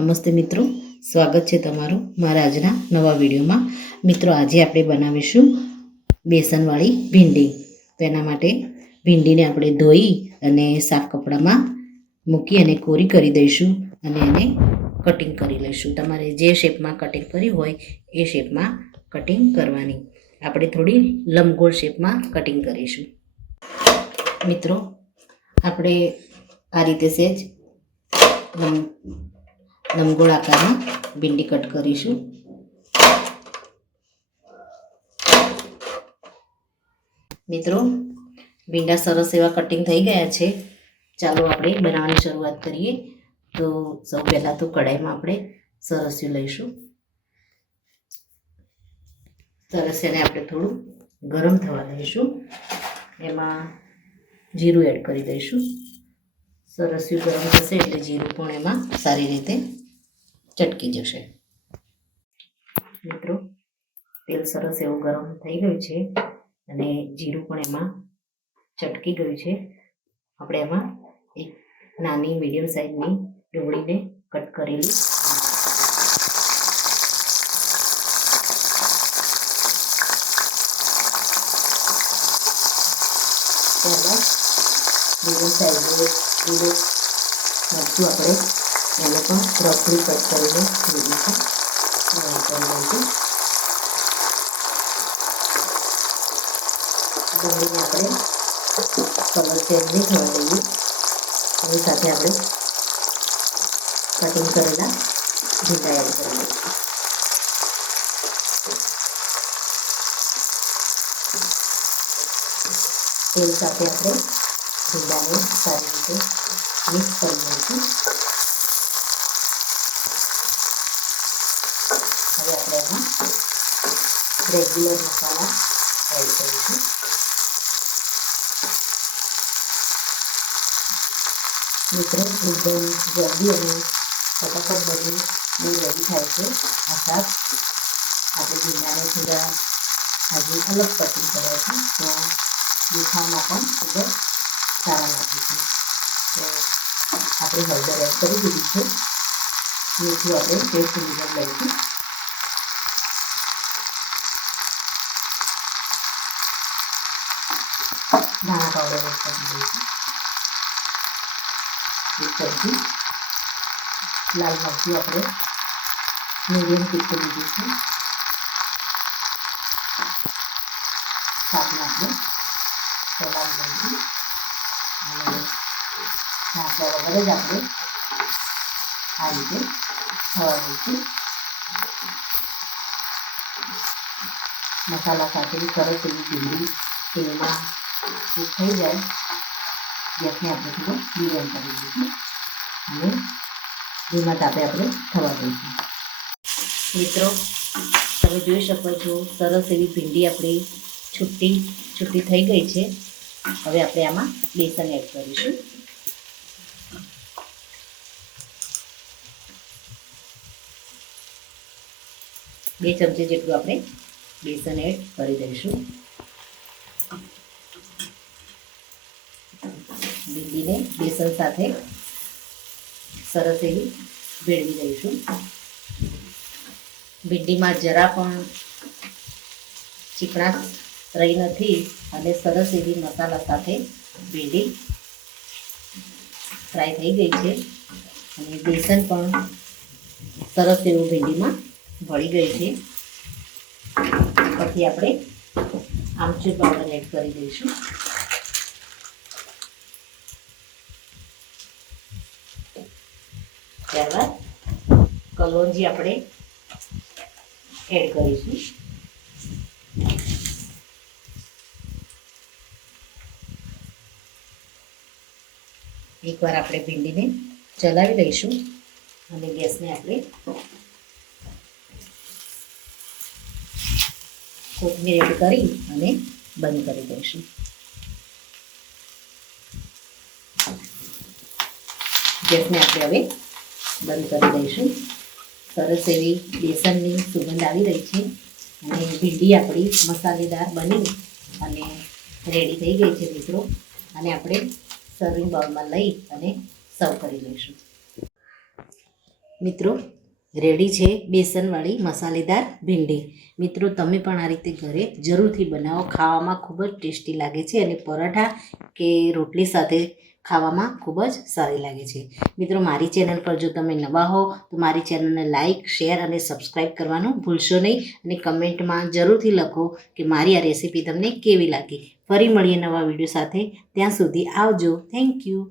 નમસ્તે મિત્રો, સ્વાગત છે તમારું મારા આજના નવા વિડીયોમાં। મિત્રો, આજે આપણે બનાવીશું બેસનવાળી ભીંડી। તો એના માટે ભીંડીને આપણે ધોઈ અને સાફ કપડામાં મૂકી અને કોરી કરી દઈશું અને એને કટિંગ કરી લઈશું। તમારે જે શેપમાં કટિંગ કરી હોય એ શેપમાં કટિંગ કરવાની। આપણે થોડી લંબગોળ શેપમાં કટિંગ કરીશું। મિત્રો, આપણે આ રીતે સેજ લંબગોળ આકારમાં ભીંડી કટ કરીશું। મિત્રો, ભીંડા સરસ એવા કટિંગ થઈ ગયા છે। ચાલો આપણે બનાવવાની શરૂઆત કરીએ। તો સૌ પહેલાં તો કઢાઈમાં આપણે સરસ્યું લઈશું। સરસ્યાને આપણે થોડું ગરમ થવા દઈશું। એમાં જીરું એડ કરી દઈશું। સરસ્યું ગરમ થશે એટલે જીરું પણ એમાં સારી રીતે ચટકી જશે। મિત્રો, તેલ સરસ એવું ગરમ થઈ ગયું છે અને જીરું પણ એમાં ચટકી ગયું છે। આપણે એમાં એક નાની મીડિયમ સાઇઝની ડુંગળીને કટ કરેલી ત્યારબાદ મીડિયમ સાઇઝનું લીલું મરચું આપણે એને પણ રફલી કટ કરીને લીધું છે। ડુંગળીને આપણે કલર ચેન્જ નહીં થવા દઈએ। એની સાથે આપણે કટિંગ કરેલા ભીંડા એડ કરી દઈશું। તેલ સાથે આપણે ભીંડાને સારી રીતે મિક્સ કરી દઈશું। હવે આપણે એમાં રેગ્યુલર મસાલા એડ કરીશું। મિત્રો, એકદમ જલ્દી અને ફટાફટ બની રેડી થાય છે આ શાક। આપણે ભીંડાને થોડા હજી અલગ કટિંગ કર્યા છે તો મીઠામાં પણ ખૂબ જ સારા લાગે છે। તો આપણે હળદર એડ કરી દીધી છે। મીઠું આપણે ટેસ્ટ મુજબ લઈશું। ધાણા પાવડર એડ કરી દઈશું। એક ચમચી લાલ મરચું આપણે મીડિયમ તીખું લીધું છે। શાકને આપણે ચલાવી દઈશું અને ઢાંક્યા વગર જ આપણે આ રીતે થવા દઈશું। મસાલા સાથે સરસ એવી ભીંડી તેલમાં કૂક થઈ જાય ગેસને આપણે થોડો મીડિયમ કરી દઈશું અને ધીમા તાપે આપણે થવા દઈશું। મિત્રો, તમે જોઈ શકો છો સરસ એવી ભીંડી આપણી છૂટી થઈ ગઈ છે। હવે આપણે આમાં બેસન એડ કરીશું। બે ચમચી જેટલું આપણે બેસન એડ કરી દઈશું। ભીંડીને બેસન સાથે સરસ એવી ભેળવી દઈશું। ભીંડીમાં જરા પણ ચીકણાશ રહી નથી અને સરસ એવી મસાલા સાથે ભીંડી ફ્રાય થઈ ગઈ છે અને બેસન પણ સરસ એવું ભીંડીમાં ભળી ગઈ છે। પછી આપણે આમચૂર પાવડર એડ કરી દઈશું। ત્યારબાદ કલોંજી આપણે એડ કરીશું। એકવાર આપણે ભીંડીને ચલાવી લઈશું અને ગેસને આપણે કોથમીર એડ કરી અને બંધ કરી દઈશું। ગેસને આપણે હવે બંધ કરી દઈશું। સરસ એવી બેસનની સુગંધ આવી રહી છે અને ભીંડી આપણી મસાલેદાર બની અને રેડી થઈ ગઈ છે મિત્રો। અને આપણે સર્વિંગ બાઉલમાં લઈ અને સર્વ કરી લઈશું। મિત્રો રેડી છે બેસનવાળી મસાલેદાર ભીંડી. મિત્રો તમે પણ આ રીતે ઘરે જરૂરથી બનાવો. ખાવામાં ખૂબ જ ટેસ્ટી લાગે છે અને પરાઠા કે રોટલી સાથે ખાવામાં ખૂબ જ સારી લાગે છે. મિત્રો મારી ચેનલ પર જો તમે નવા હો તો મારી ચેનલને લાઇક, શેર અને સબસ્ક્રાઈબ કરવાનું ભૂલશો નહીં અને કમેન્ટમાં જરૂરથી લખો કે મારી આ રેસીપી તમને કેવી લાગી. ફરી મળીએ નવા વિડીયો સાથે. ત્યાં સુધી આવજો. Thank you.